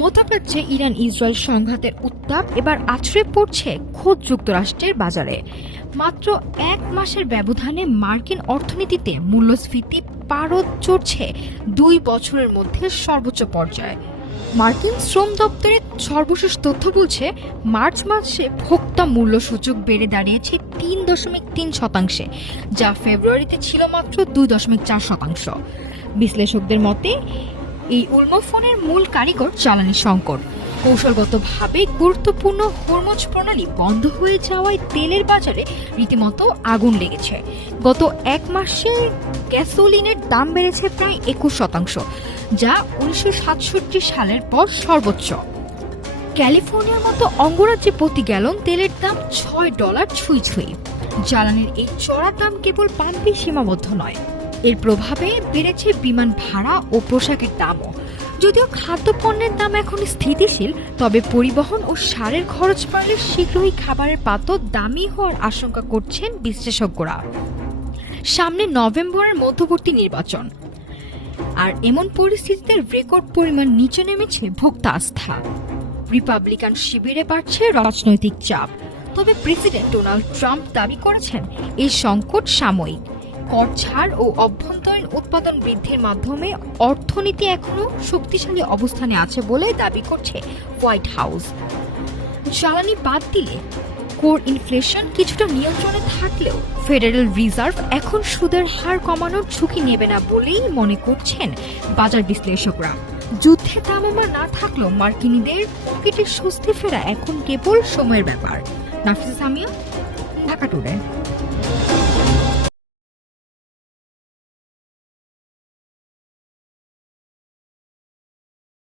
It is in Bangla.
মধ্যপ্রাচ্যে ইরান ইসরায়েল সংঘাতের উত্তাপ এবার আছড়ে পড়ছে খোদ যুক্তরাষ্ট্রের বাজারে। মাত্র এক মাসের ব্যবধানে মার্কিন অর্থনীতিতে মূল্যস্ফীতি পারদ চড়ছে 2 বছরের মধ্যে সর্বোচ্চ পর্যায়ে। মার্কিন শ্রম দপ্তরের সর্বশেষ তথ্য বলছে, মার্চ মাসে ভোক্তা মূল্য সূচক বেড়ে দাঁড়িয়েছে 3.3%, যা ফেব্রুয়ারিতে ছিল মাত্র 2.4%। বিশ্লেষকদের মতে এই উন্মোচনের মূল কারিগর জ্বালানি সংকট। কৌশলগতভাবে গুরুত্বপূর্ণ হরমুজ প্রণালী বন্ধ হয়ে যাওয়ায় তেলের বাজারে রীতিমতো আগুন লেগেছে। গত এক মাসে গ্যাসোলিনের দাম বেড়েছে প্রায় 21%, যা 1967 সালের পর সর্বোচ্চ। ক্যালিফোর্নিয়ার মতো অঙ্গরাজ্যে প্রতি গ্যালন তেলের দাম $6 ছুঁই। জ্বালানির এই চড়া দাম কেবল পাম্পে সীমাবদ্ধ নয়, এর প্রভাবে বেড়েছে বিমান ভাড়া ও পোশাকের দামও। যদিও খাদ্যপণ্যের দাম এখন স্থিতিশীল, তবে পরিবহন ও সারের খরচ বাড়লে শীঘ্রই খাবারের পাতও দামি হওয়ার আশঙ্কা করছেন বিশ্লেষকরা। সামনে নভেম্বরের মধ্যবর্তী নির্বাচন, আর এমন পরিস্থিতিতে রেকর্ড পরিমাণ নিচে নেমেছে ভোক্তা আস্থা। রিপাবলিকান শিবিরে বাড়ছে রাজনৈতিক চাপ, তবে প্রেসিডেন্ট ডোনাল্ড ট্রাম্প দাবি করেছেন এই সংকট সাময়িক। কর ছাড় ও অভ্যন্তরীণ উৎপাদন বৃদ্ধির মাধ্যমে অর্থনীতি এখনো শক্তিশালী অবস্থানে আছে বলে দাবি করছে হোয়াইট হাউস। জ্বালানি বাদ দিলে কোর ইনফ্লেশন কিছুটা নিয়ন্ত্রণে থাকলেও ফেডারেল রিজার্ভ এখন সুদের হার কমানোর ঝুঁকি নেবে না বলেই মনে করছেন বাজার বিশ্লেষকরা। যুদ্ধে থামামা না থাকলেও মার্কিনীদের পকেটে স্বস্তি ফেরা এখন কেবল সময়ের ব্যাপার। নাফিসা সামিয়া, ঢাকা টুডে।